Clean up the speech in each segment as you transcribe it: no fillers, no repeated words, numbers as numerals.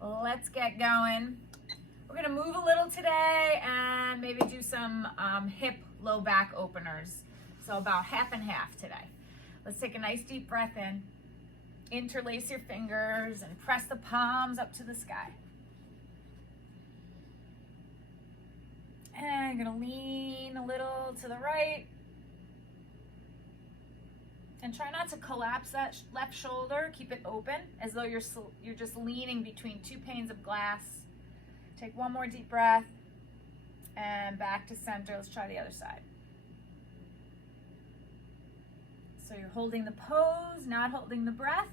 Let's get going. We're gonna move a little today and maybe do some hip low back openers. So about half and half today. Let's take a nice deep breath in. Interlace your fingers and press the palms up to the sky. And gonna lean a little to the right. And try not to collapse that left shoulder. Keep it open as though you're just leaning between two panes of glass. Take one more deep breath and back to center. Let's try the other side. So you're holding the pose, not holding the breath.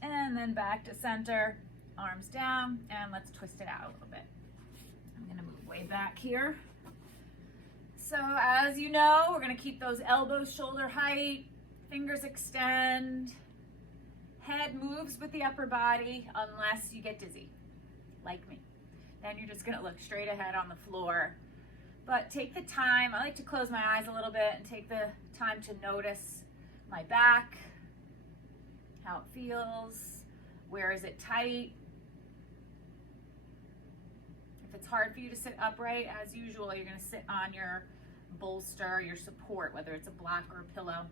And then back to center, arms down, and let's twist it out a little bit. I'm gonna move way back here. So as you know, we're gonna keep those elbows shoulder height, fingers extend, head moves with the upper body unless you get dizzy, like me. Then you're just gonna look straight ahead on the floor. But take the time, I like to close my eyes a little bit and take the time to notice my back, how it feels, where is it tight. If it's hard for you to sit upright, as usual, you're gonna sit on your bolster, your support, whether it's a block or a pillow.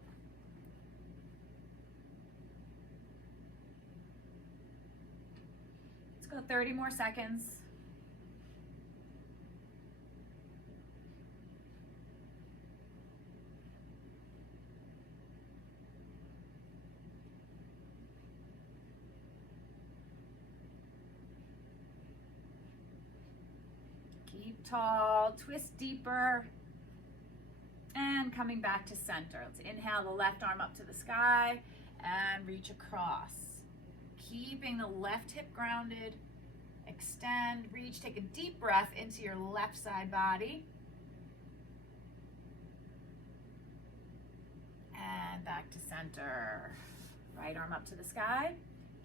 Let's go 30 more seconds. Keep tall, twist deeper, and coming back to center. Let's inhale the left arm up to the sky and reach across. Keeping the left hip grounded, extend, reach, take a deep breath into your left side body. And back to center. Right arm up to the sky.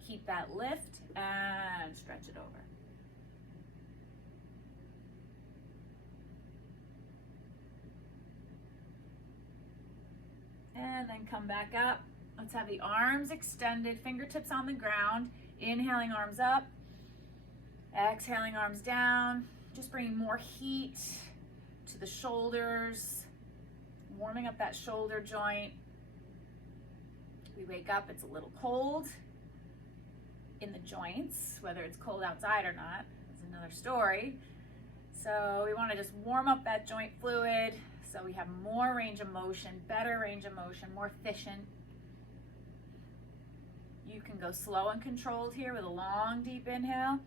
Keep that lift and stretch it over. And then come back up. Let's have the arms extended, fingertips on the ground. Inhaling, arms up. Exhaling, arms down. Just bringing more heat to the shoulders. Warming up that shoulder joint. We wake up, it's a little cold in the joints. Whether it's cold outside or not is another story. So we want to just warm up that joint fluid. So we have more range of motion, better range of motion, more efficient. You can go slow and controlled here with a long, deep inhale,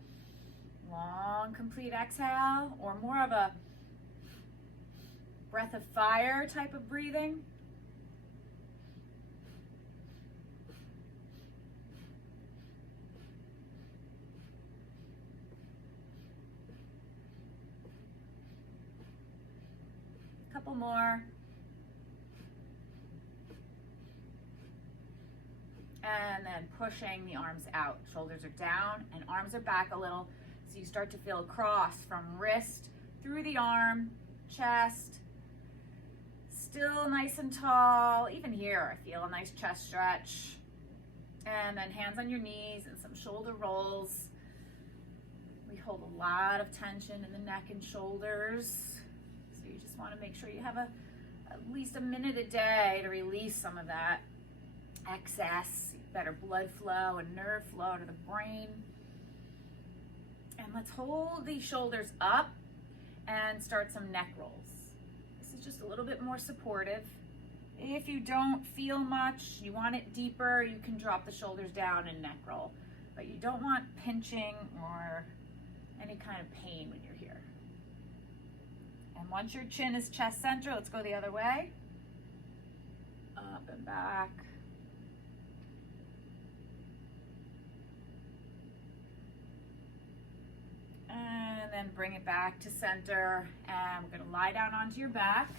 long, complete exhale, or more of a breath of fire type of breathing. Couple more. And then pushing the arms out. Shoulders are down and arms are back a little. So you start to feel a cross from wrist through the arm, chest. Still nice and tall. Even here, I feel a nice chest stretch. And then hands on your knees and some shoulder rolls. We hold a lot of tension in the neck and shoulders. You just want to make sure you have at least a minute a day to release some of that excess, better blood flow and nerve flow to the brain. And let's hold these shoulders up and start some neck rolls. This is just a little bit more supportive. If you don't feel much, you want it deeper, you can drop the shoulders down and neck roll. But you don't want pinching or any kind of pain when you're here. And once your chin is chest center, let's go the other way. Up and back. And then bring it back to center. And we're gonna lie down onto your back.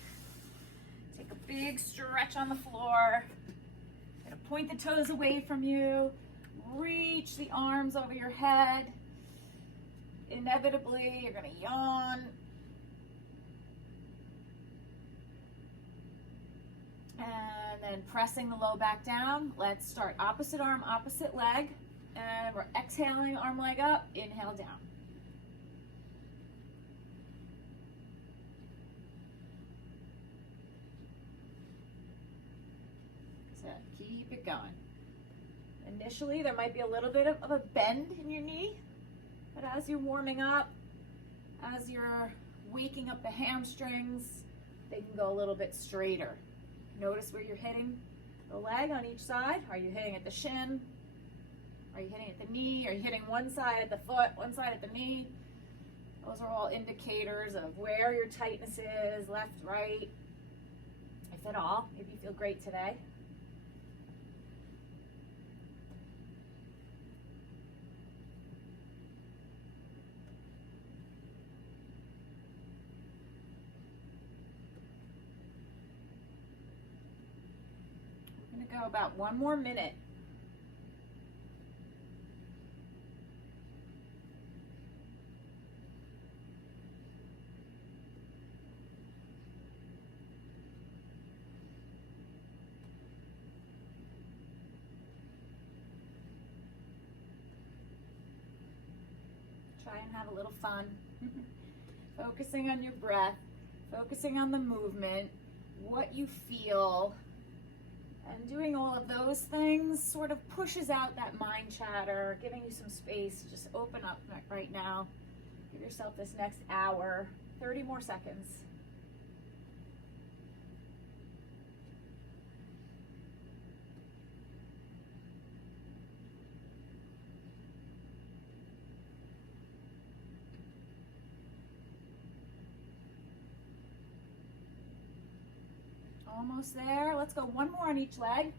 Take a big stretch on the floor. Gonna point the toes away from you. Reach the arms over your head. Inevitably, you're gonna yawn. And then pressing the low back down. Let's start opposite arm, opposite leg. And we're exhaling, arm leg up, inhale down. So keep it going. Initially, there might be a little bit of a bend in your knee, but as you're warming up, as you're waking up the hamstrings, they can go a little bit straighter. Notice where you're hitting the leg on each side. Are you hitting at the shin? Are you hitting at the knee? Are you hitting one side at the foot, one side at the knee? Those are all indicators of where your tightness is, left, right, if at all. Maybe you feel great today. We're going to go about 1 more minute. Try and have a little fun. Focusing on your breath, focusing on the movement, what you feel, and doing all of those things sort of pushes out that mind chatter, giving you some space. Just open up right now. Give yourself this next hour, 30 more seconds. Almost there. Let's go 1 more on each leg.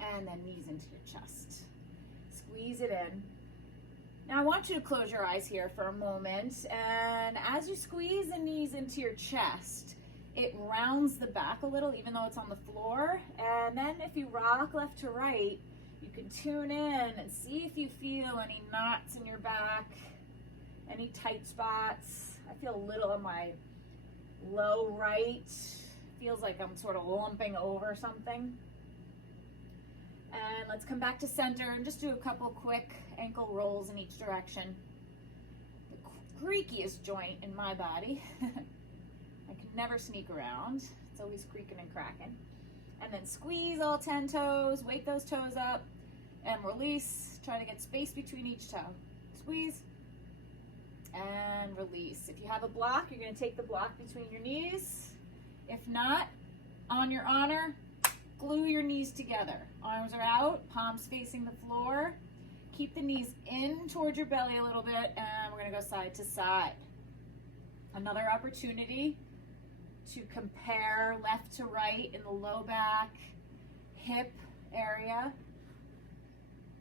And then knees into your chest. Squeeze it in. Now I want you to close your eyes here for a moment. And as you squeeze the knees into your chest, it rounds the back a little, even though it's on the floor. And then if you rock left to right, you can tune in and see if you feel any knots in your back, any tight spots. I feel a little on my low right, feels like I'm sort of lumping over something. And let's come back to center and just do a couple quick ankle rolls in each direction. The creakiest joint in my body. I can never sneak around. It's always creaking and cracking. And then squeeze all 10 toes, wake those toes up, and release. Try to get space between each toe. Squeeze. And release. If you have a block, you're going to take the block between your knees. If not, on your honor, glue your knees together. Arms are out, palms facing the floor. Keep the knees in towards your belly a little bit, and we're going to go side to side. Another opportunity to compare left to right in the low back, hip area,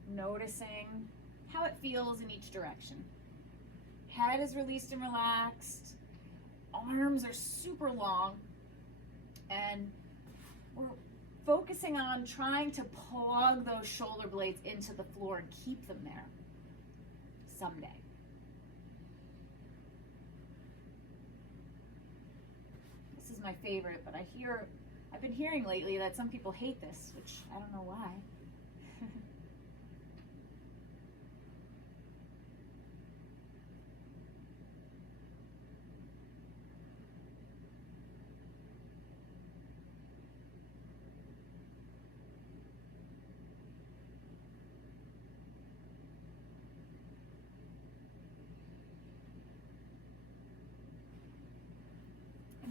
noticing how it feels in each direction. Head is released and relaxed. Arms are super long. And we're focusing on trying to plug those shoulder blades into the floor and keep them there someday. This is my favorite, but I've been hearing lately that some people hate this, which I don't know why.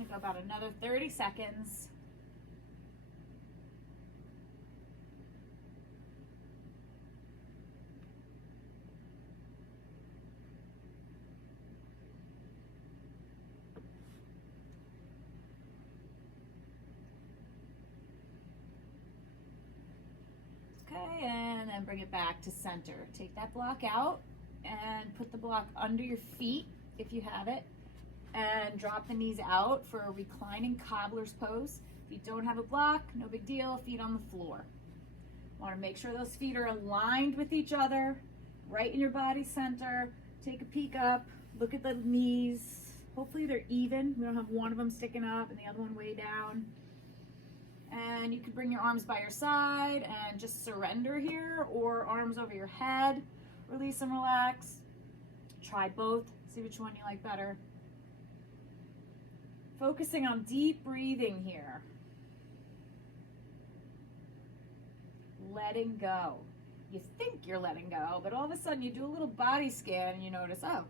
Go about another 30 seconds. Okay, and then bring it back to center. Take that block out and put the block under your feet if you have it. And drop the knees out for a reclining cobbler's pose. If you don't have a block, no big deal, feet on the floor. Want to make sure those feet are aligned with each other, right in your body center. Take a peek up, look at the knees. Hopefully they're even. We don't have one of them sticking up and the other one way down. And you can bring your arms by your side and just surrender here, or arms over your head, release and relax. Try both, see which one you like better. Focusing on deep breathing here. Letting go. You think you're letting go, but all of a sudden you do a little body scan and you notice, oh,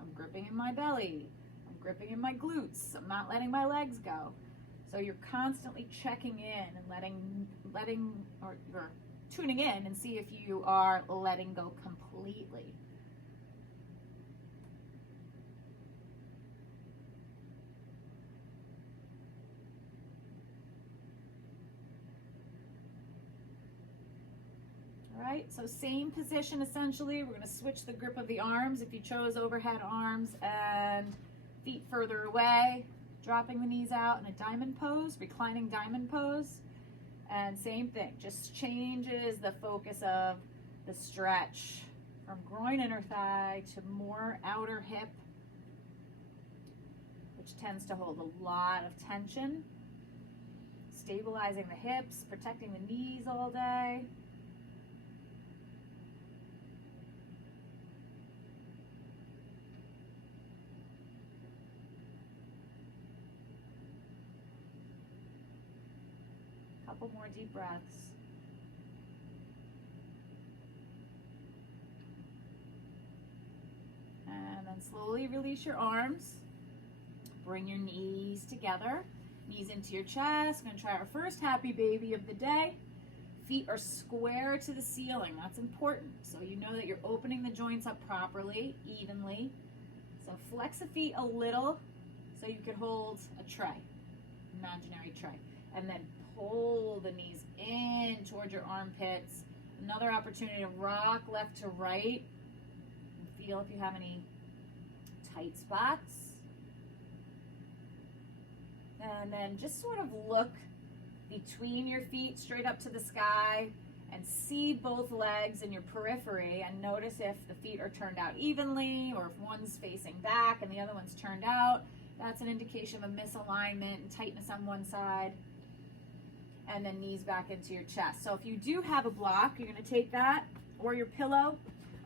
I'm gripping in my belly. I'm gripping in my glutes. I'm not letting my legs go. So you're constantly checking in and or tuning in and see if you are letting go completely. All right, so same position essentially. We're going to switch the grip of the arms if you chose overhead arms and feet further away. Dropping the knees out in a diamond pose, reclining diamond pose. And same thing, just changes the focus of the stretch from groin inner thigh to more outer hip, which tends to hold a lot of tension. Stabilizing the hips, protecting the knees all day. Couple more deep breaths. And then slowly release your arms. Bring your knees together. Knees into your chest. We're going to try our first happy baby of the day. Feet are square to the ceiling. That's important. So you know that you're opening the joints up properly, evenly. So flex the feet a little so you could hold a tray, imaginary tray. And then pull the knees in toward your armpits. Another opportunity to rock left to right. And feel if you have any tight spots. And then just sort of look between your feet straight up to the sky and see both legs in your periphery and notice if the feet are turned out evenly or if one's facing back and the other one's turned out. That's an indication of a misalignment and tightness on one side. And then knees back into your chest. So if you do have a block, you're going to take that or your pillow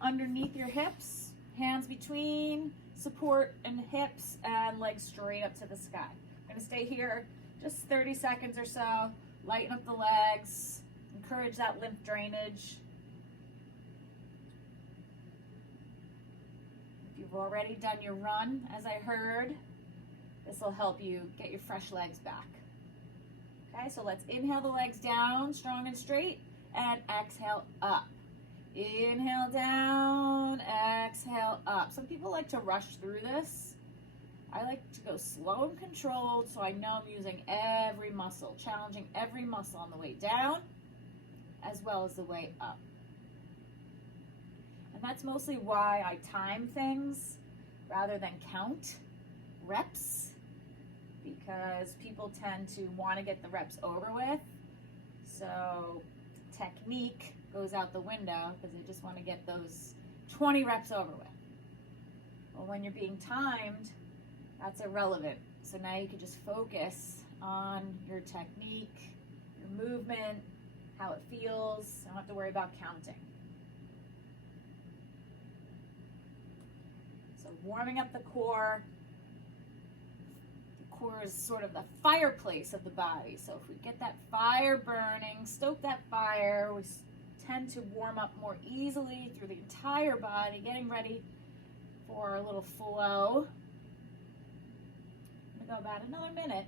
underneath your hips, hands between, support in the hips, and legs straight up to the sky. I'm going to stay here just 30 seconds or so, lighten up the legs, encourage that lymph drainage. If you've already done your run, as I heard, this will help you get your fresh legs back. Okay, so let's inhale the legs down, strong and straight, and exhale up. Inhale down, exhale up. Some people like to rush through this. I like to go slow and controlled so I know I'm using every muscle, challenging every muscle on the way down as well as the way up. And that's mostly why I time things rather than count reps, because people tend to want to get the reps over with. So technique goes out the window because they just want to get those 20 reps over with. Well, when you're being timed, that's irrelevant. So now you can just focus on your technique, your movement, how it feels. You don't have to worry about counting. So warming up the core. The core is sort of the fireplace of the body. So if we get that fire burning, stoke that fire, we tend to warm up more easily through the entire body, getting ready for a little flow. I'm going to go about another minute.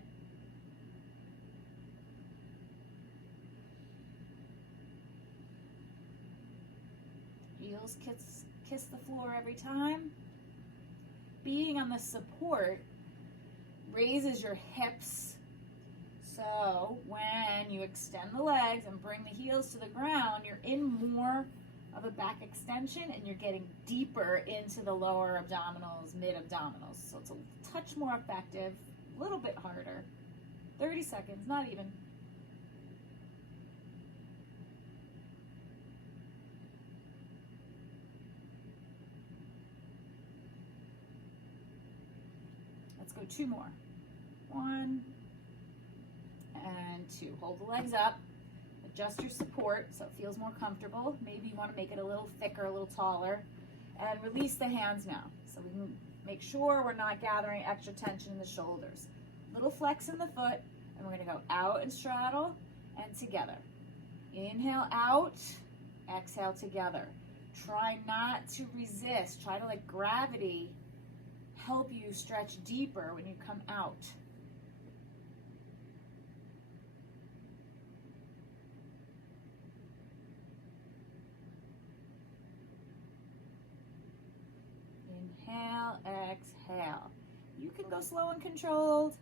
Heels kiss the floor every time. Being on the support raises your hips. So when you extend the legs and bring the heels to the ground, you're in more of a back extension and you're getting deeper into the lower abdominals, mid-abdominals. So it's a touch more effective, a little bit harder. 30 seconds, not even. Let's go 2 more. 1 and 2. Hold the legs up, adjust your support so it feels more comfortable. Maybe you want to make it a little thicker, a little taller, and release the hands now. So we can make sure we're not gathering extra tension in the shoulders. Little flex in the foot, and we're going to go out and straddle and together. Inhale out, exhale together. Try not to resist. Try to let gravity help you stretch deeper when you come out. Inhale, exhale. You can go slow and controlled,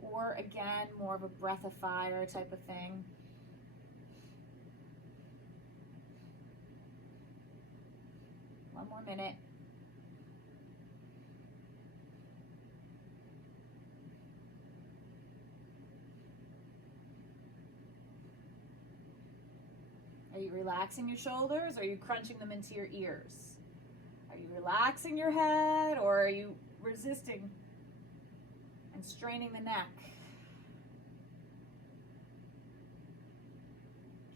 or again, more of a breath of fire type of thing. One more minute. Are you relaxing your shoulders, or are you crunching them into your ears? Are you relaxing your head, or are you resisting and straining the neck?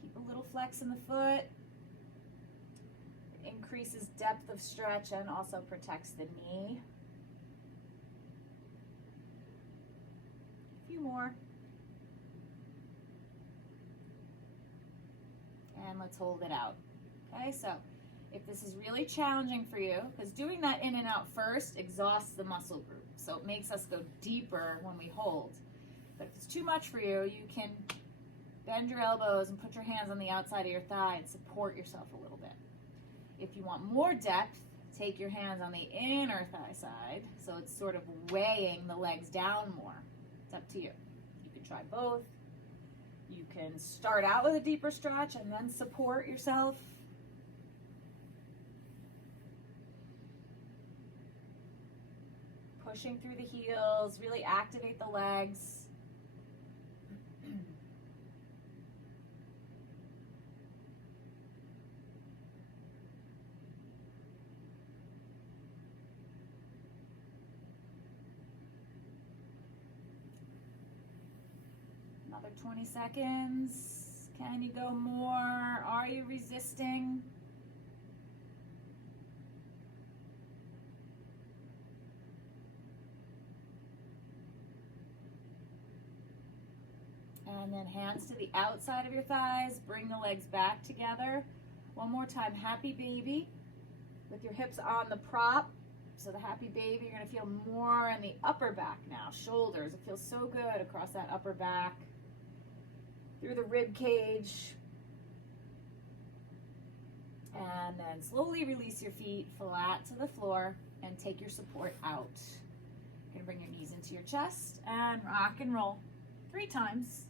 Keep a little flex in the foot. It increases depth of stretch and also protects the knee. A few more. And let's hold it out. Okay, so if this is really challenging for you, because doing that in and out first exhausts the muscle group, so it makes us go deeper when we hold. But if it's too much for you, you can bend your elbows and put your hands on the outside of your thigh and support yourself a little bit. If you want more depth, take your hands on the inner thigh side, so it's sort of weighing the legs down more. It's up to you. You can try both. You can start out with a deeper stretch and then support yourself. Pushing through the heels, really activate the legs. Another 20 seconds. Can you go more? Are you resisting? And then hands to the outside of your thighs. Bring the legs back together. One more time, happy baby. With your hips on the prop. So the happy baby, you're going to feel more in the upper back now. Shoulders, it feels so good across that upper back. Through the rib cage. And then slowly release your feet flat to the floor and take your support out. You're going to bring your knees into your chest and rock and roll 3 times.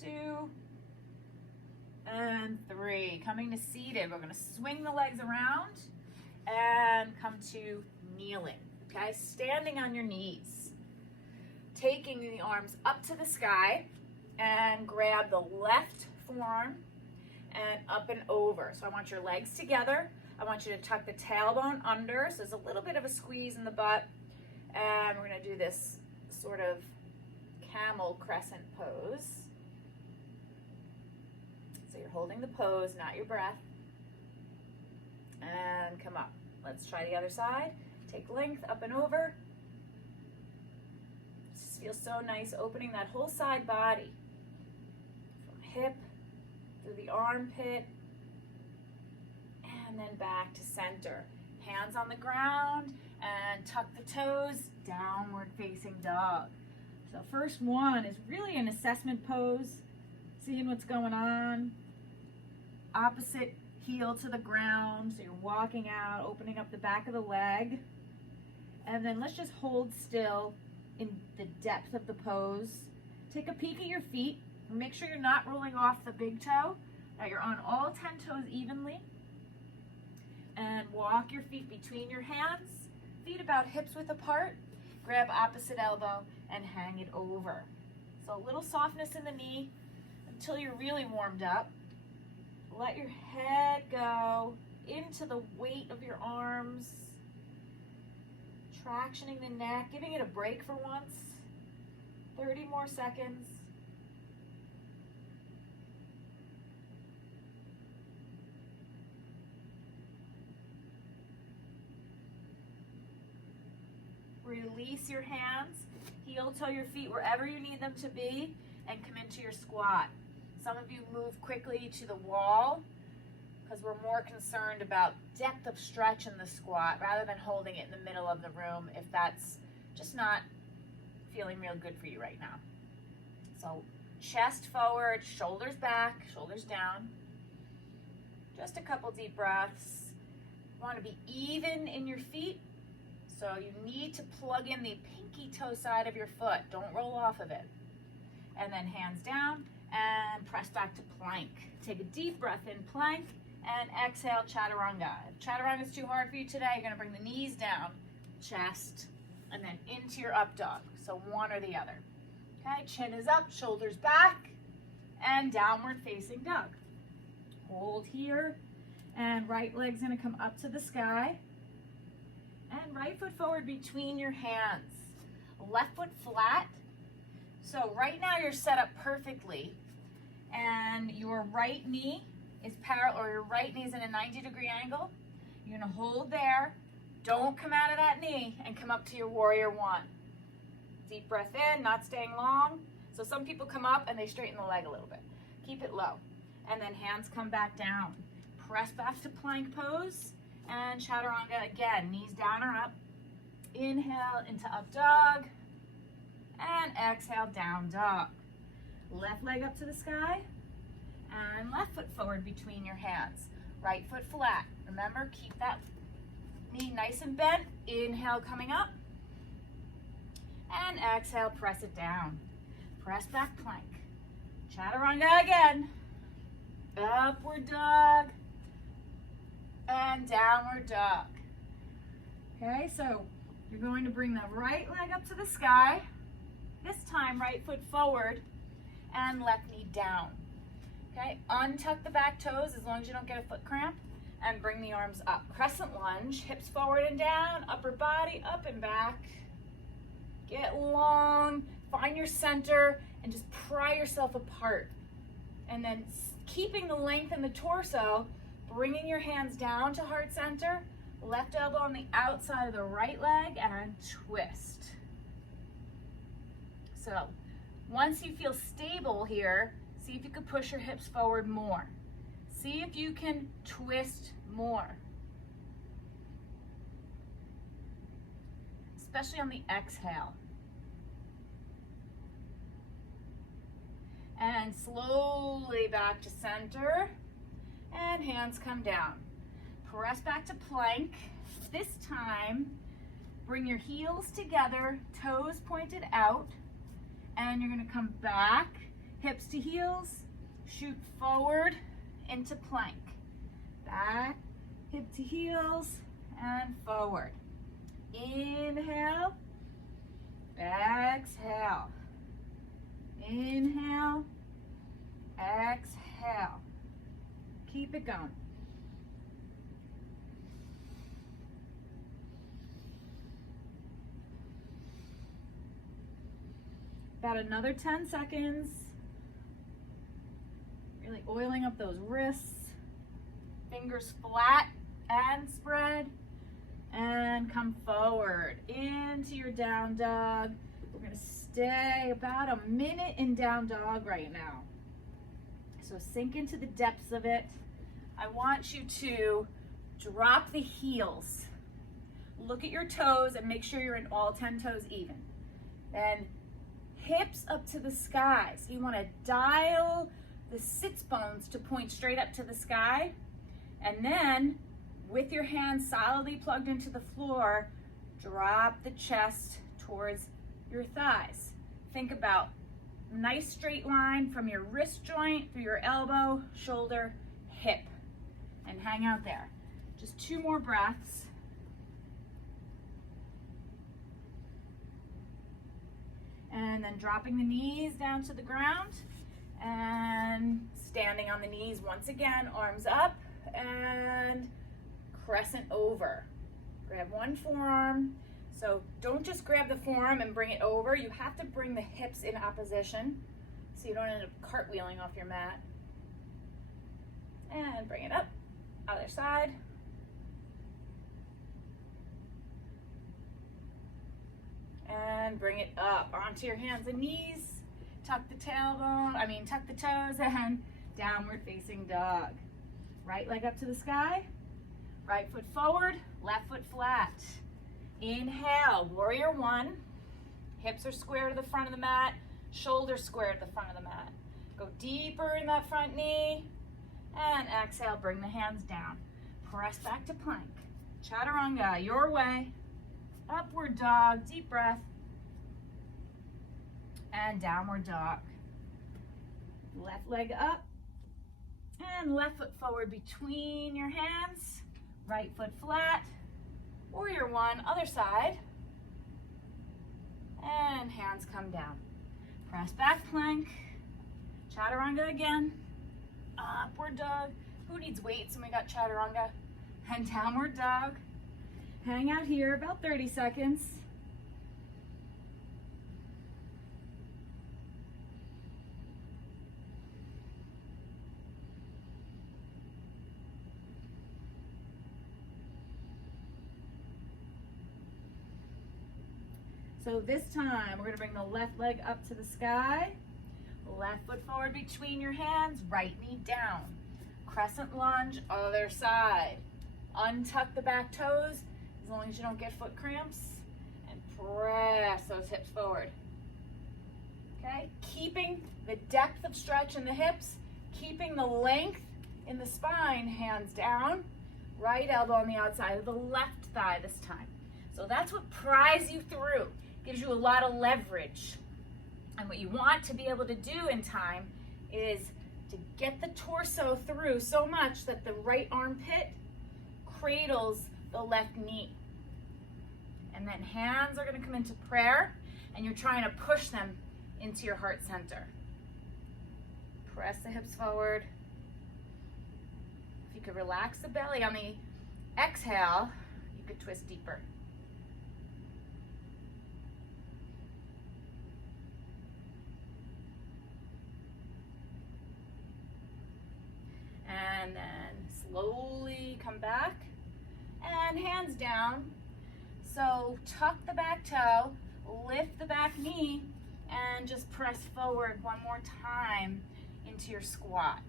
2 and 3. Coming to seated, we're going to swing the legs around and come to kneeling. Okay, standing on your knees, taking the arms up to the sky, and grab the left forearm and up and over. So I want your legs together. I want you to tuck the tailbone under, so there's a little bit of a squeeze in the butt, and we're going to do this sort of camel crescent pose. So you're holding the pose, not your breath. And come up. Let's try the other side. Take length up and over. This feels so nice, opening that whole side body. From hip through the armpit. And then back to center. Hands on the ground and tuck the toes, downward facing dog. So first one is really an assessment pose, seeing what's going on. Opposite heel to the ground, so you're walking out, opening up the back of the leg. And then let's just hold still in the depth of the pose. Take a peek at your feet. Make sure you're not rolling off the big toe, that you're on all 10 toes evenly. And walk your feet between your hands, feet about hips width apart. Grab opposite elbow and hang it over. So a little softness in the knee until you're really warmed up. Let your head go into the weight of your arms. Tractioning the neck, giving it a break for once. 30 more seconds. Release your hands, heel toe your feet wherever you need them to be, and come into your squat. Some of you move quickly to the wall because we're more concerned about depth of stretch in the squat rather than holding it in the middle of the room if that's just not feeling real good for you right now. So chest forward, shoulders back, shoulders down. Just a couple deep breaths. You want to be even in your feet, so you need to plug in the pinky toe side of your foot. Don't roll off of it. And then hands down and press back to plank. Take a deep breath in plank and exhale chaturanga. If chaturanga is too hard for you today, you're going to bring the knees down, chest, and then into your up dog. So one or the other. Okay, chin is up, shoulders back, and downward facing dog. Hold here, and right leg's going to come up to the sky. And right foot forward between your hands. Left foot flat. So right now you're set up perfectly, and your right knee is parallel, or your right knee is in a 90-degree angle. You're going to hold there. Don't come out of that knee and come up to your warrior one. Deep breath in, not staying long. So some people come up and they straighten the leg a little bit. Keep it low. And then hands come back down. Press back to plank pose and chaturanga again. Knees down or up. Inhale into up dog. And exhale, down dog. Left leg up to the sky. And left foot forward between your hands. Right foot flat. Remember, keep that knee nice and bent. Inhale, coming up. And exhale, press it down. Press back plank. Chaturanga again. Upward dog. And downward dog. Okay, so you're going to bring the right leg up to the sky. This time, right foot forward and left knee down. Okay, untuck the back toes as long as you don't get a foot cramp, and bring the arms up. Crescent lunge, hips forward and down, upper body up and back. Get long, find your center, and just pry yourself apart. And then keeping the length in the torso, bringing your hands down to heart center, left elbow on the outside of the right leg, and twist. So once you feel stable here, see if you can push your hips forward more. See if you can twist more. Especially on the exhale. And slowly back to center. And hands come down. Press back to plank. This time, bring your heels together, toes pointed out. And you're going to come back, hips to heels, shoot forward into plank. Back, hip to heels, and forward. Inhale, exhale. Inhale, exhale. Keep it going. About another 10 seconds. Really oiling up those wrists. Fingers flat and spread. And come forward into your down dog. We're going to stay about a minute in down dog right now. So sink into the depths of it. I want you to drop the heels. Look at your toes and make sure you're in all 10 toes even. Then hips up to the sky. So you want to dial the sits bones to point straight up to the sky. And then with your hands solidly plugged into the floor, drop the chest towards your thighs. Think about nice straight line from your wrist joint through your elbow, shoulder, hip. And hang out there. Just 2 more breaths. And then dropping the knees down to the ground and standing on the knees once again, arms up and crescent over. Grab one forearm. So don't just grab the forearm and bring it over. You have to bring the hips in opposition so you don't end up cartwheeling off your mat. And bring it up, other side. And bring it up onto your hands and knees. Tuck the tuck the toes, and downward facing dog. Right leg up to the sky, right foot forward, left foot flat. Inhale, warrior one. Hips are square to the front of the mat, shoulders square to the front of the mat. Go deeper in that front knee, and exhale, bring the hands down. Press back to plank. Chaturanga, your way. Upward dog, deep breath. And downward dog. Left leg up and left foot forward between your hands. Right foot flat. Warrior one, other side. And hands come down. Press back plank. Chaturanga again. Upward dog. Who needs weights when we got chaturanga? And downward dog. Hang out here about 30 seconds. So this time, we're gonna bring the left leg up to the sky, left foot forward between your hands, right knee down. Crescent lunge, other side. Untuck the back toes, as long as you don't get foot cramps, and press those hips forward. Okay, keeping the depth of stretch in the hips, keeping the length in the spine, hands down, right elbow on the outside of the left thigh this time. So that's what pries you through. Gives you a lot of leverage. And what you want to be able to do in time is to get the torso through so much that the right armpit cradles the left knee. And then hands are going to come into prayer, and you're trying to push them into your heart center. Press the hips forward. If you could relax the belly on the exhale, you could twist deeper. And then slowly come back and hands down. So tuck the back toe, lift the back knee, and just press forward one more time into your squat.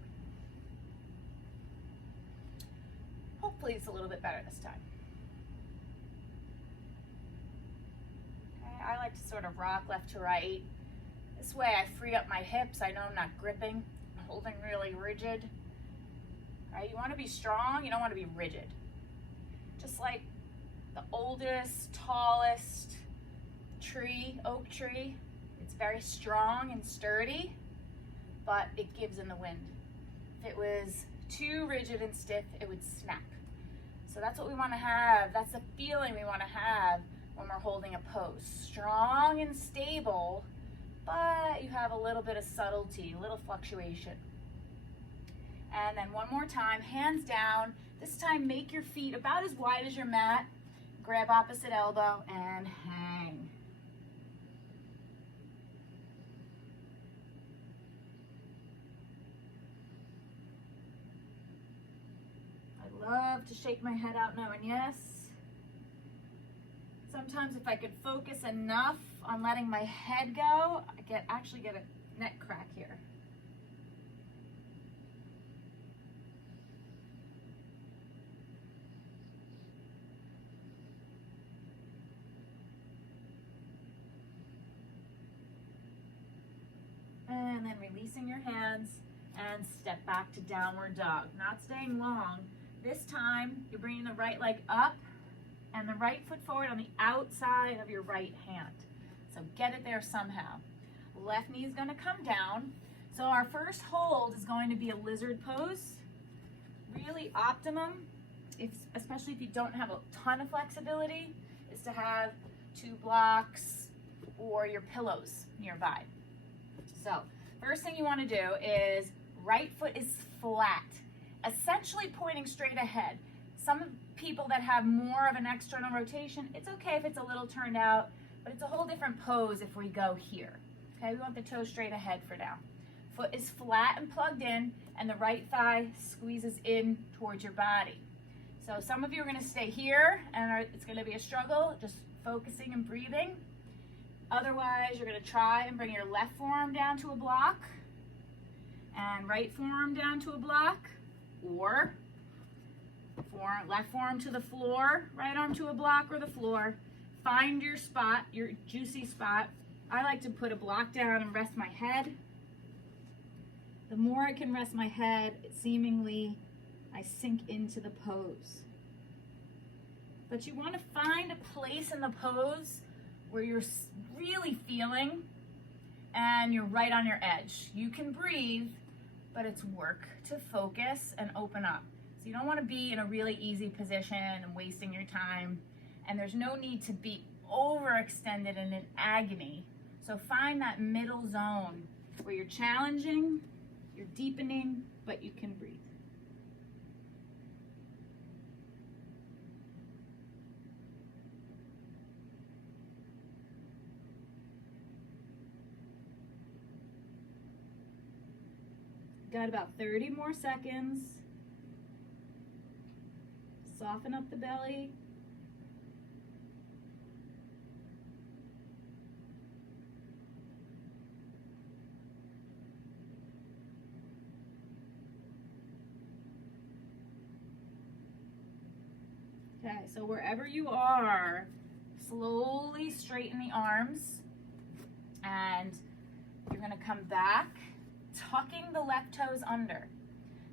Hopefully it's a little bit better this time. Okay, I like to sort of rock left to right. This way I free up my hips. I know I'm not gripping, holding really rigid. Right? You want to be strong, you don't want to be rigid. Just like the oldest, tallest tree, oak tree, it's very strong and sturdy, but it gives in the wind. If it was too rigid and stiff, it would snap. So that's what we want to have. That's the feeling we want to have when we're holding a pose. Strong and stable, but you have a little bit of subtlety, a little fluctuation. And then one more time, hands down. This time, make your feet about as wide as your mat. Grab opposite elbow and hang. I love to shake my head out knowing yes. Sometimes if I could focus enough on letting my head go, I actually get a neck crack here. And then releasing your hands and step back to downward dog. Not staying long. This time, you're bringing the right leg up and the right foot forward on the outside of your right hand. So get it there somehow. Left knee is going to come down. So our first hold is going to be a lizard pose. Really optimum, especially if you don't have a ton of flexibility, is to have 2 blocks or your pillows nearby. So first thing you want to do is right foot is flat, essentially pointing straight ahead. Some people that have more of an external rotation, it's okay if it's a little turned out, but it's a whole different pose if we go here. Okay, we want the toe straight ahead for now. Foot is flat and plugged in, and the right thigh squeezes in towards your body. So some of you are going to stay here, and it's going to be a struggle, just focusing and breathing. Otherwise, you're gonna try and bring your left forearm down to a block and right forearm down to a block, or left forearm to the floor, right arm to a block or the floor. Find your spot, your juicy spot. I like to put a block down and rest my head. The more I can rest my head, seemingly I sink into the pose. But you want to find a place in the pose where you're really feeling and you're right on your edge. You can breathe, but it's work to focus and open up. So you don't want to be in a really easy position and wasting your time. And there's no need to be overextended and in agony. So find that middle zone where you're challenging, you're deepening, but you can breathe. Got about 30 more seconds. Soften up the belly. Okay, so wherever you are, slowly straighten the arms, and you're gonna come back, tucking the left toes under.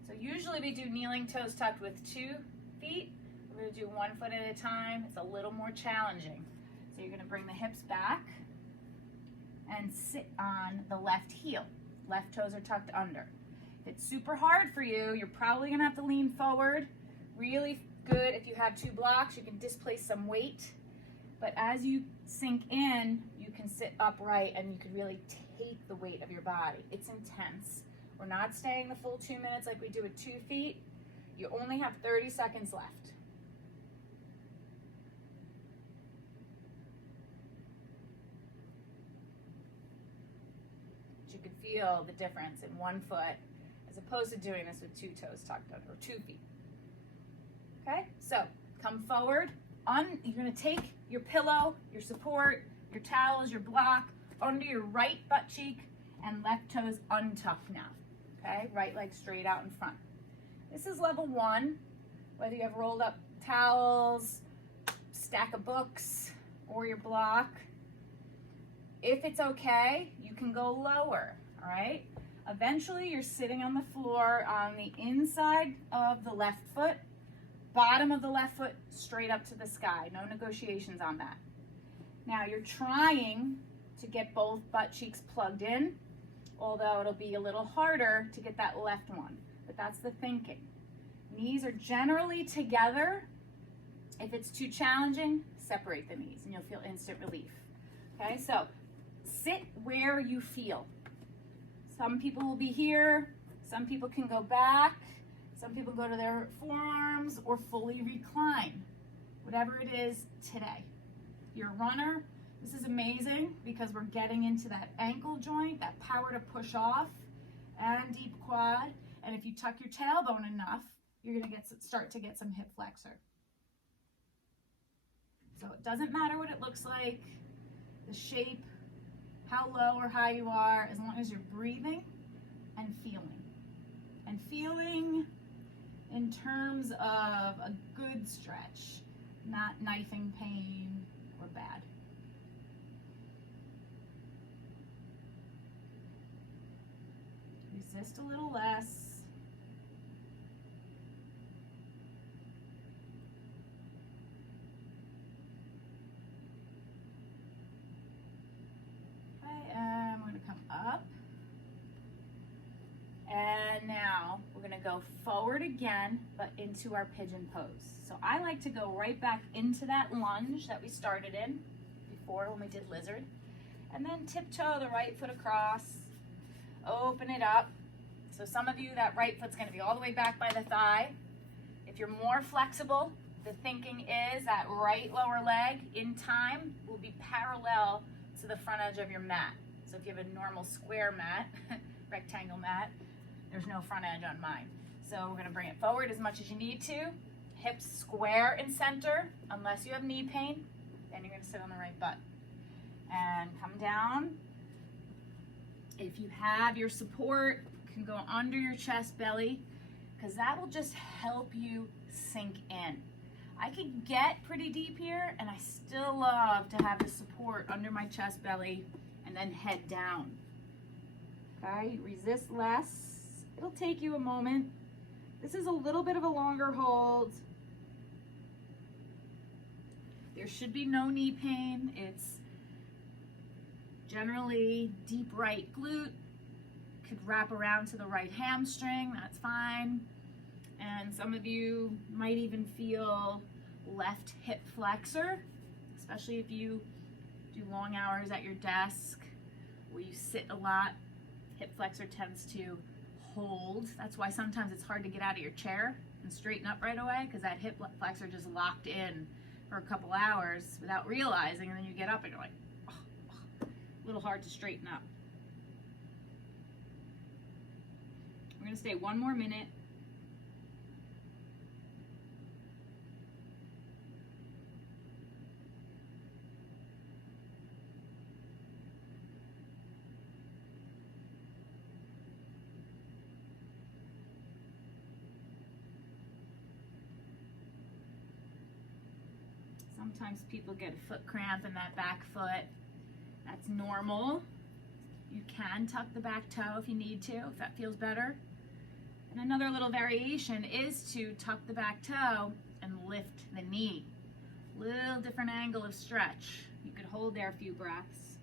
So usually we do kneeling toes tucked with 2 feet. We're gonna do 1 foot at a time. It's a little more challenging. So you're gonna bring the hips back and sit on the left heel. Left toes are tucked under. If it's super hard for you, you're probably gonna have to lean forward. Really good if you have 2 blocks, you can displace some weight. But as you sink in, you can sit upright and you can really take the weight of your body. It's intense. We're not staying the full 2 minutes like we do with 2 feet. You only have 30 seconds left. But you can feel the difference in 1 foot as opposed to doing this with 2 toes tucked under, or 2 feet. Okay, so come forward. You're gonna take your pillow, your support, your towels, your block under your right butt cheek, and left toes untucked now. Okay, right leg straight out in front. This is level 1, whether you have rolled up towels, stack of books, or your block. If it's okay, you can go lower, all right? Eventually, you're sitting on the floor on the inside of the left foot, bottom of the left foot straight up to the sky. No negotiations on that. Now you're trying to get both butt cheeks plugged in, although it'll be a little harder to get that left one, but that's the thinking. Knees are generally together. If it's too challenging, separate the knees and you'll feel instant relief. Okay, so sit where you feel. Some people will be here, some people can go back, some people go to their forearms or fully recline, whatever it is today. You're a runner, this is amazing because we're getting into that ankle joint, that power to push off, and deep quad. And if you tuck your tailbone enough, you're gonna start to get some hip flexor. So it doesn't matter what it looks like, the shape, how low or high you are, as long as you're breathing and feeling. And feeling in terms of a good stretch, not knifing pain or bad. Resist a little less. And we're going to come up. And now we're going to go forward again, but into our pigeon pose. So I like to go right back into that lunge that we started in before when we did lizard. And then tiptoe the right foot across, open it up. So some of you, that right foot's going to be all the way back by the thigh. If you're more flexible, the thinking is that right lower leg in time will be parallel to the front edge of your mat. So if you have a normal square mat, rectangle mat, there's no front edge on mine. So we're going to bring it forward as much as you need to. Hips square in center, unless you have knee pain, then you're going to sit on the right butt. and come down. If you have your support, you can go under your chest belly, because that will just help you sink in. I can get pretty deep here, and I still love to have the support under my chest belly and then head down. Okay, resist less. It'll take you a moment. This is a little bit of a longer hold. There should be no knee pain. It's generally deep right glute. Could wrap around to the right hamstring, that's fine. And some of you might even feel left hip flexor, especially if you do long hours at your desk where you sit a lot. Hip flexor tends to hold. That's why sometimes it's hard to get out of your chair and straighten up right away, because that hip flexor just locked in for a couple hours without realizing, and then you get up and you're like, oh, a little hard to straighten up. We're gonna stay one more minute. Sometimes people get a foot cramp in that back foot. That's normal. You can tuck the back toe if you need to, if that feels better. And another little variation is to tuck the back toe and lift the knee. Little different angle of stretch. You could hold there a few breaths.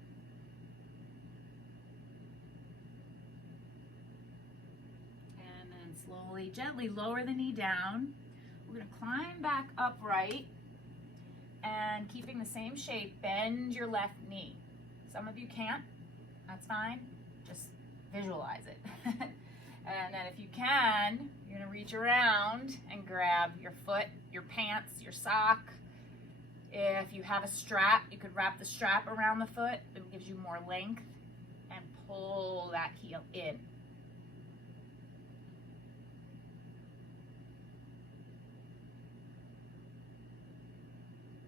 And then slowly, gently lower the knee down. We're going to climb back upright. And keeping the same shape, bend your left knee. Some of you can't, that's fine. Just visualize it. And then if you can, you're gonna reach around and grab your foot, your pants, your sock. If you have a strap, you could wrap the strap around the foot. It gives you more length, and pull that heel in.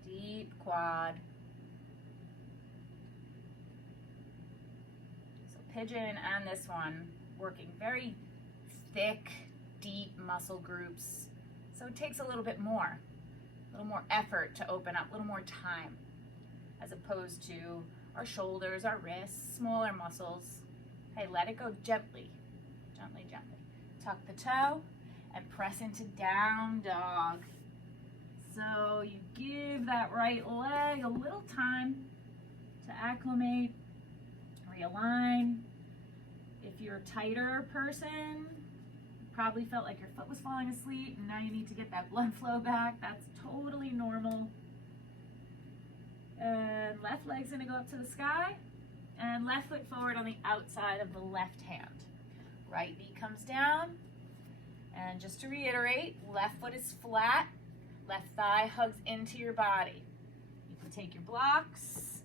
Deep quad. So pigeon and this one working very thick, deep muscle groups. So it takes a little bit more, a little more effort to open up, a little more time, as opposed to our shoulders, our wrists, smaller muscles. Hey, let it go gently, gently, gently. Tuck the toe and press into down dog. So you give that right leg a little time to acclimate, realign. If you're a tighter person, you probably felt like your foot was falling asleep and now you need to get that blood flow back. That's totally normal. And left leg's gonna go up to the sky, and left foot forward on the outside of the left hand. Right knee comes down, and just to reiterate, left foot is flat. Left thigh hugs into your body. You can take your blocks.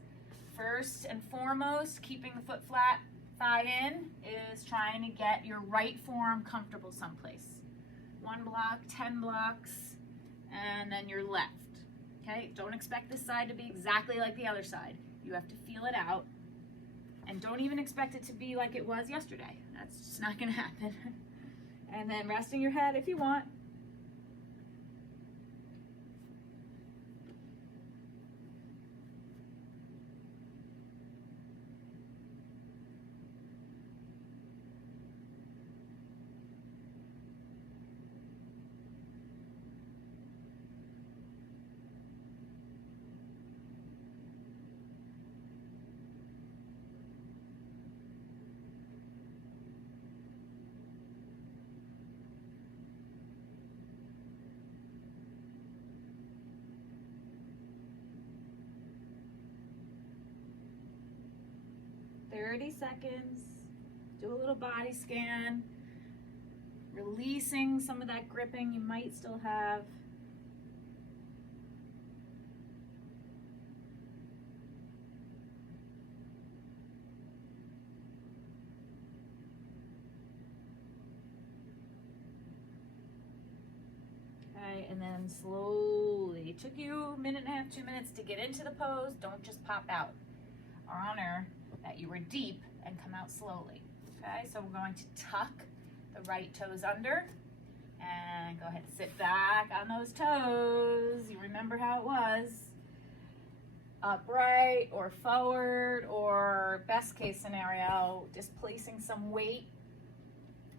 First and foremost, keeping the foot flat, thigh in, is trying to get your right forearm comfortable someplace. 1 block, 10 blocks, and then your left. Okay, don't expect this side to be exactly like the other side. You have to feel it out. And don't even expect it to be like it was yesterday. That's just not gonna happen. And then resting your head if you want. .30 seconds, do a little body scan, releasing some of that gripping you might still have. Okay, and then slowly, it took you a minute and a half, 2 minutes to get into the pose. Don't just pop out. honor that you were deep and come out slowly. Okay, so we're going to tuck the right toes under and go ahead and sit back on those toes. You remember how it was. Upright or forward, or best case scenario, displacing some weight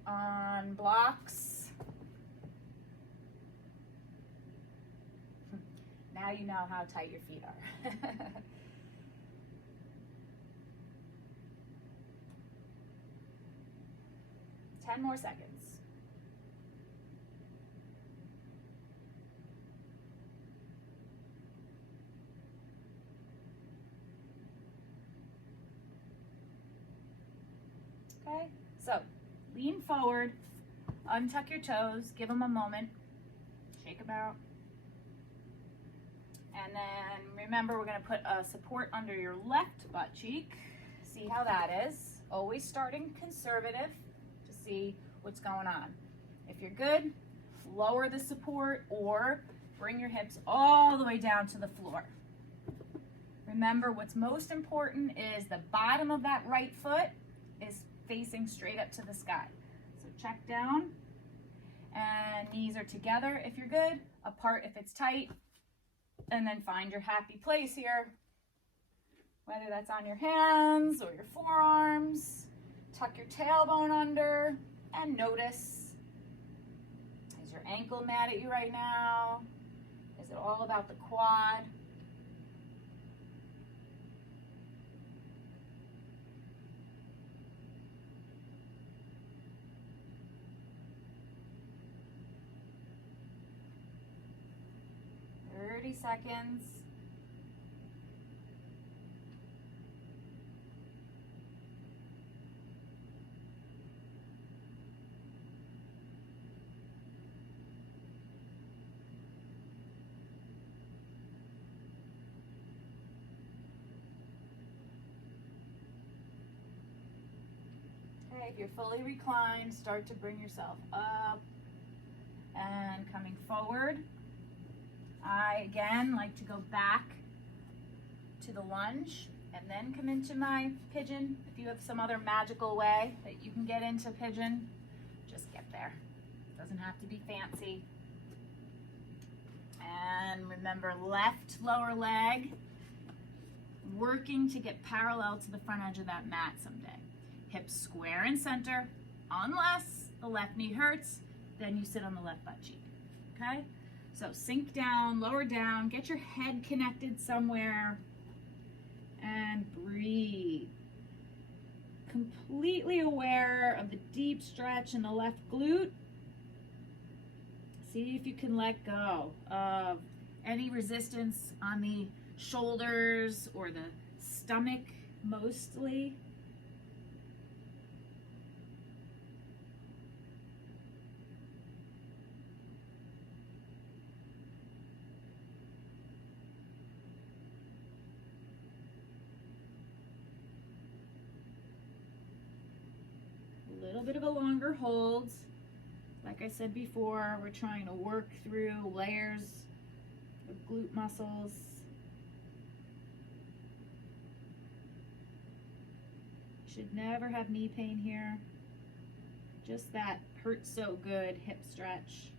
on blocks. Now you know how tight your feet are. 10 more seconds. Okay, so lean forward, untuck your toes, give them a moment, shake them out. And then remember, we're going to put a support under your left butt cheek. See how that is. Always starting conservative to see what's going on. If you're good, lower the support or bring your hips all the way down to the floor. Remember, what's most important is the bottom of that right foot is facing straight up to the sky. So check down, and knees are together if you're good, apart if it's tight, and then find your happy place here, whether that's on your hands or your forearms. Tuck your tailbone under and notice, is your ankle mad at you right now? Is it all about the quad? Seconds. Okay, if you're fully reclined, start to bring yourself up and coming forward. I, again, like to go back to the lunge and then come into my pigeon. If you have some other magical way that you can get into pigeon, just get there. Doesn't have to be fancy. And remember, left lower leg, working to get parallel to the front edge of that mat someday. Hips square in center, unless the left knee hurts, then you sit on the left butt cheek, okay? So sink down, lower down, get your head connected somewhere, and breathe. Completely aware of the deep stretch in the left glute. See if you can let go of any resistance on the shoulders or the stomach mostly. A little bit of a longer hold. Like I said before, we're trying to work through layers of glute muscles. Should never have knee pain here. Just that hurts so good hip stretch.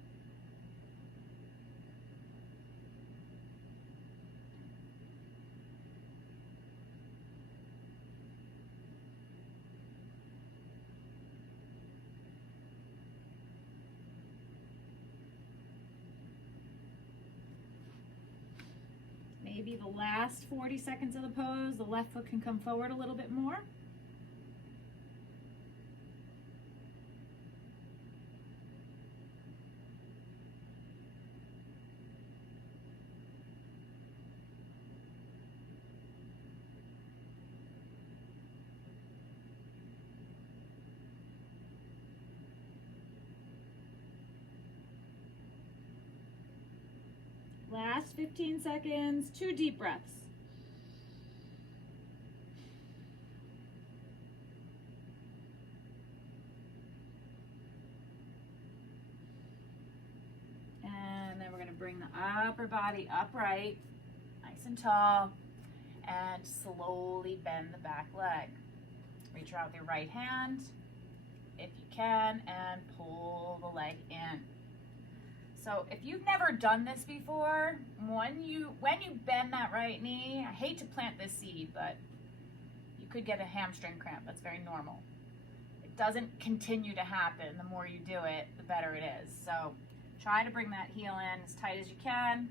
Maybe the last 40 seconds of the pose, the left foot can come forward a little bit more. Last 15 seconds, 2 deep breaths. And then we're going to bring the upper body upright, nice and tall. and slowly bend the back leg. Reach out with your right hand if you can and pull the leg in. So if you've never done this before, when you bend that right knee, I hate to plant this seed, but you could get a hamstring cramp. That's very normal. It doesn't continue to happen. The more you do it, the better it is. So try to bring that heel in as tight as you can.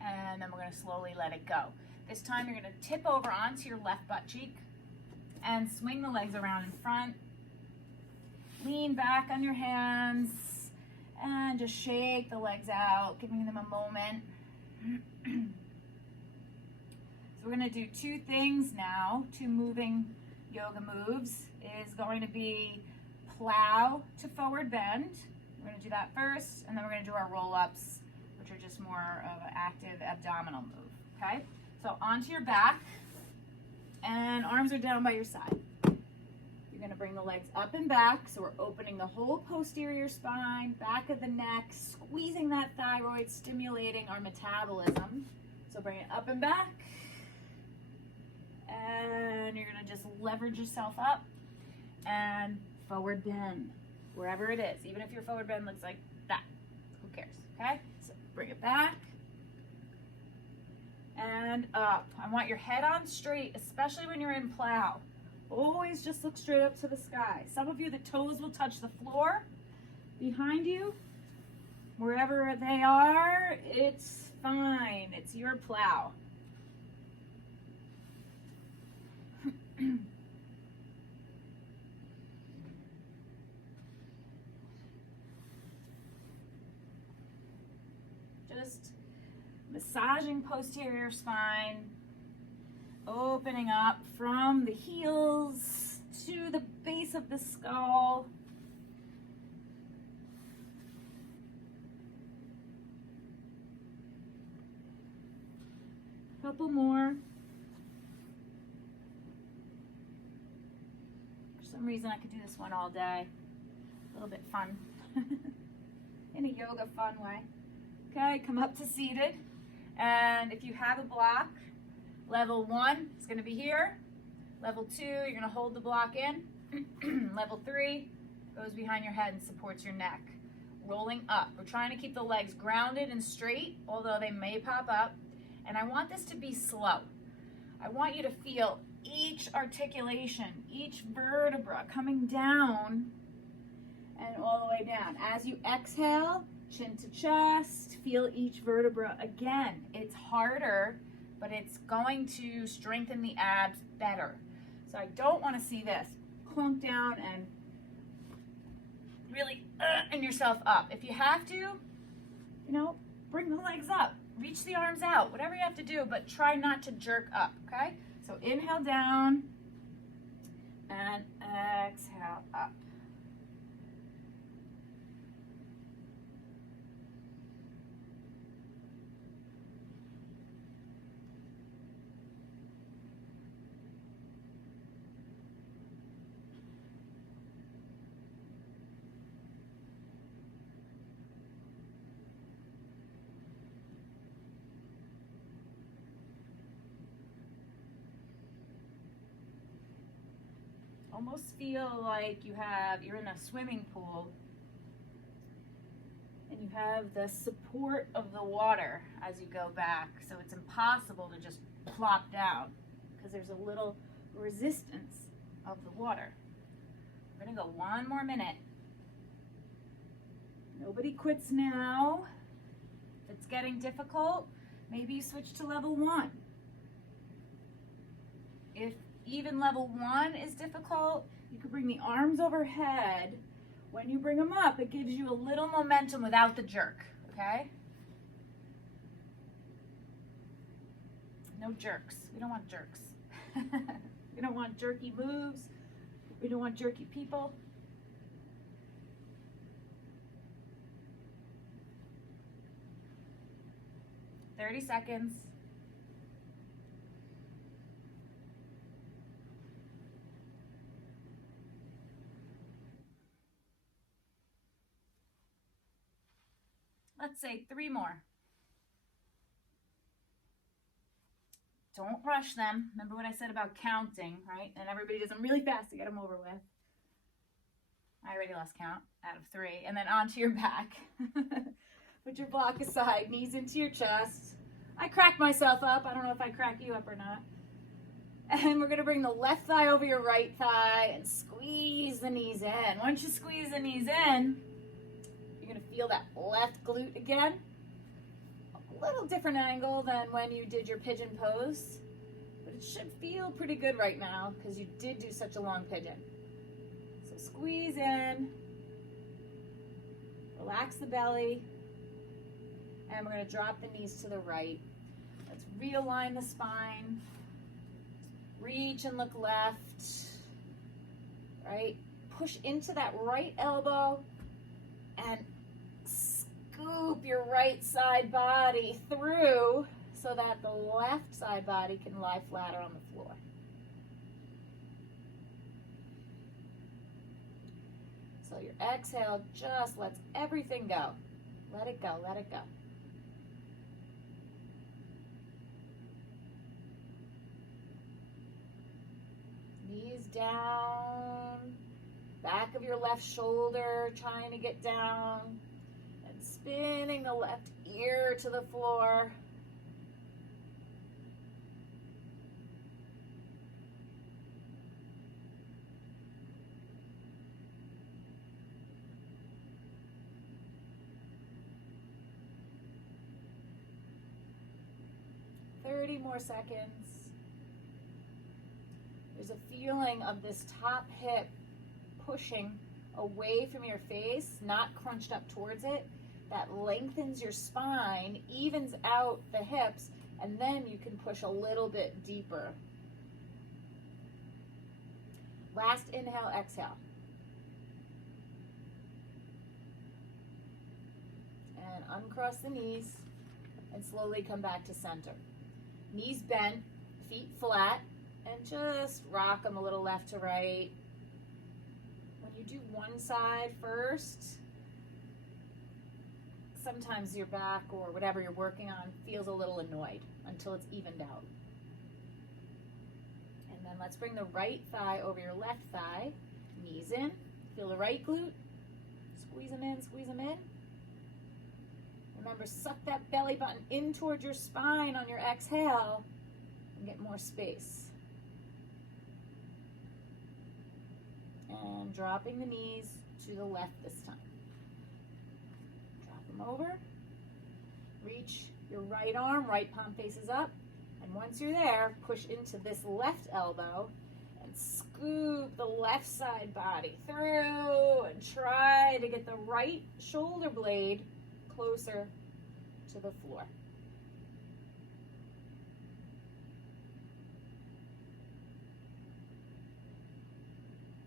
And then we're going to slowly let it go. This time you're going to tip over onto your left butt cheek and swing the legs around in front. Lean back on your hands and just shake the legs out, giving them a moment. So we're going to do two things now. Two moving yoga moves is going to be plow to forward bend. We're going to do that first, and then we're going to do our roll-ups, which are just more of an active abdominal move, okay? So onto your back, and arms are down by your side. You're going to bring the legs up and back, so we're opening the whole posterior spine, back of the neck, squeezing that thyroid, stimulating our metabolism. So bring it up and back, and you're going to just leverage yourself up and forward bend, wherever it is. Even if your forward bend looks like that, who cares, okay? So bring it back and up. I want your head on straight, especially when you're in plow. Always just look straight up to the sky. Some of you, the toes will touch the floor behind you. Wherever they are, it's fine. It's your plow. Just massaging posterior spine, opening up from the heels to the base of the skull. Couple more. For some reason I could do this one all day. A little bit fun. In a yoga fun way. Okay, come up to seated. And if you have a block, level 1 is going to be here. Level 2, you're going to hold the block in. Level 3 goes behind your head and supports your neck. Rolling up. We're trying to keep the legs grounded and straight, although they may pop up. And I want this to be slow. I want you to feel each articulation, each vertebra coming down and all the way down. As you exhale, chin to chest, feel each vertebra again. It's harder, but it's going to strengthen the abs better. So I don't want to see this. Clunk down and really and yourself up. If you have to, bring the legs up. Reach the arms out, whatever you have to do, but try not to jerk up, okay? So inhale down and exhale up. Almost feel like you're in a swimming pool and you have the support of the water as you go back. So it's impossible to just plop down because there's a little resistance of the water. We're gonna go one more minute. Nobody quits now. If it's getting difficult, maybe you switch to level 1. If even level 1 is difficult, you could bring the arms overhead. When you bring them up, it gives you a little momentum without the jerk, okay? No jerks. We don't want jerks. We don't want jerky moves. We don't want jerky people. Thirty seconds. Let's say 3 more. Don't rush them. Remember what I said about counting, right? And everybody does them really fast to get them over with. I already lost count out of 3. And then onto your back. Put your block aside, knees into your chest. I cracked myself up. I don't know if I crack you up or not. And we're going to bring the left thigh over your right thigh and squeeze the knees in. Once you squeeze the knees in, you're going to feel that left glute again. A little different angle than when you did your pigeon pose, but it should feel pretty good right now because you did do such a long pigeon. So squeeze in, relax the belly, and we're going to drop the knees to the right. Let's realign the spine. Reach and look left, right? Push into that right elbow and scoop your right side body through so that the left side body can lie flatter on the floor. So your exhale just lets everything go. Let it go, let it go. Knees down, back of your left shoulder trying to get down, and spinning the left ear to the floor. Thirty more seconds. There's a feeling of this top hip pushing away from your face, not crunched up towards it. That lengthens your spine, evens out the hips, and then you can push a little bit deeper. Last inhale, exhale. And uncross the knees and slowly come back to center. Knees bent, feet flat, and just rock them a little left to right. When you do one side first, sometimes your back or whatever you're working on feels a little annoyed until it's evened out. And then let's bring the right thigh over your left thigh. Knees in. Feel the right glute. Squeeze them in, squeeze them in. Remember, suck that belly button in towards your spine on your exhale and get more space. And dropping the knees to the left this time. Drop them over. Reach your right arm, right palm faces up. And once you're there, push into this left elbow and scoop the left side body through and try to get the right shoulder blade closer to the floor.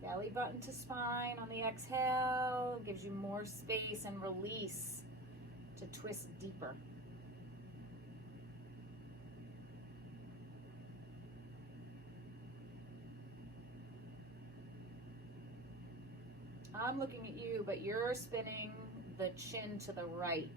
Belly button to spine on the exhale gives you more space and release to twist deeper. I'm looking at you, but you're spinning the chin to the right.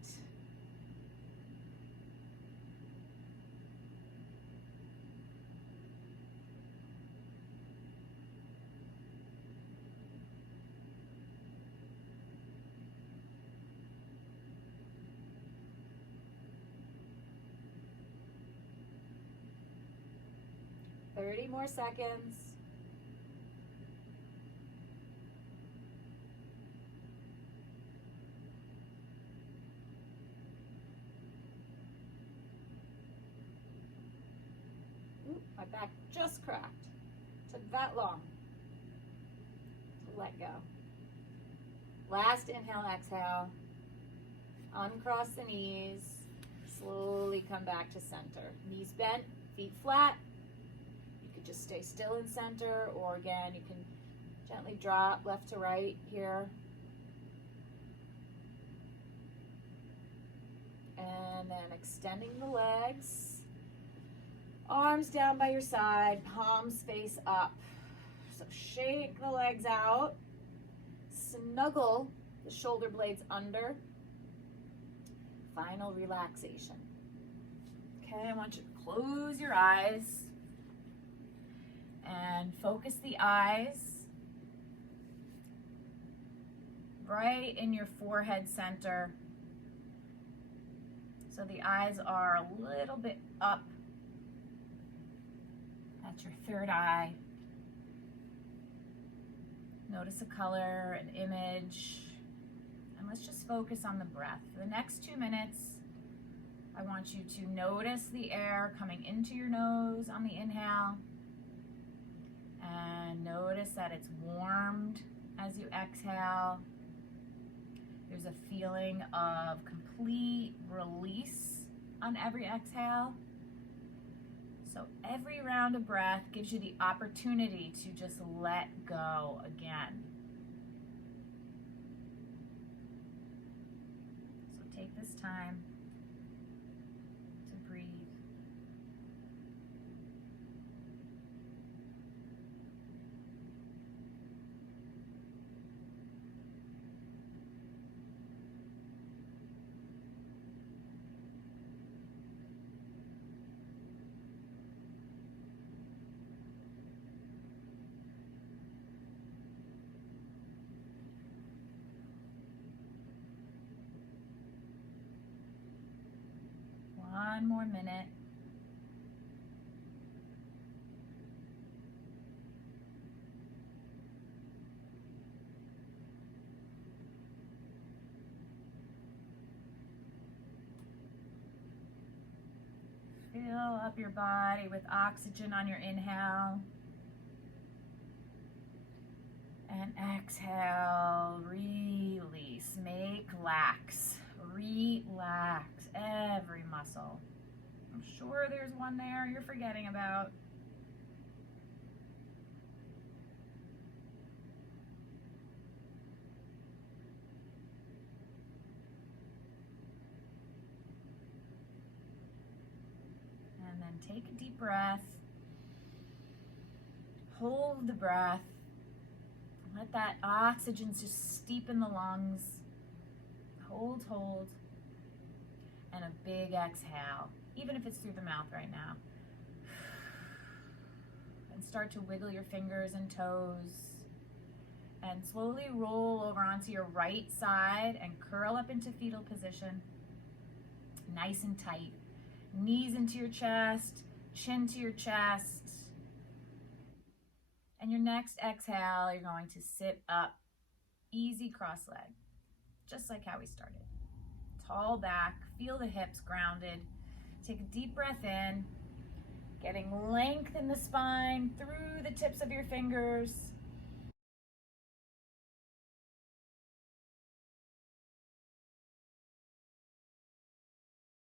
Thirty more seconds. My back just cracked. Took that long to let go. Last inhale, exhale. Uncross the knees. Slowly come back to center. Knees bent, feet flat. You could just stay still in center, or again, you can gently drop left to right here. And then extending the legs. Arms down by your side, palms face up. So shake the legs out. Snuggle the shoulder blades under. final relaxation. Okay, I want you to close your eyes and focus the eyes right in your forehead center. So the eyes are a little bit up. That's your third eye. Notice a color, an image, and let's just focus on the breath. For the next 2 minutes, I want you to notice the air coming into your nose on the inhale, and notice that it's warmed as you exhale. There's a feeling of complete release on every exhale. So every round of breath gives you the opportunity to just let go again. So take this time to breathe. One more minute. Fill up your body with oxygen on your inhale. And exhale, release, make lax, relax every muscle. I'm sure there's one there you're forgetting about. And then take a deep breath. Hold the breath. Let that oxygen just steep in the lungs. Hold, hold. And a big exhale, even if it's through the mouth right now. And start to wiggle your fingers and toes. And slowly roll over onto your right side and curl up into fetal position. Nice and tight. Knees into your chest, chin to your chest. And your next exhale, you're going to sit up, easy cross-legged, just like how we started. Tall back, feel the hips grounded. Take a deep breath in, getting length in the spine through the tips of your fingers.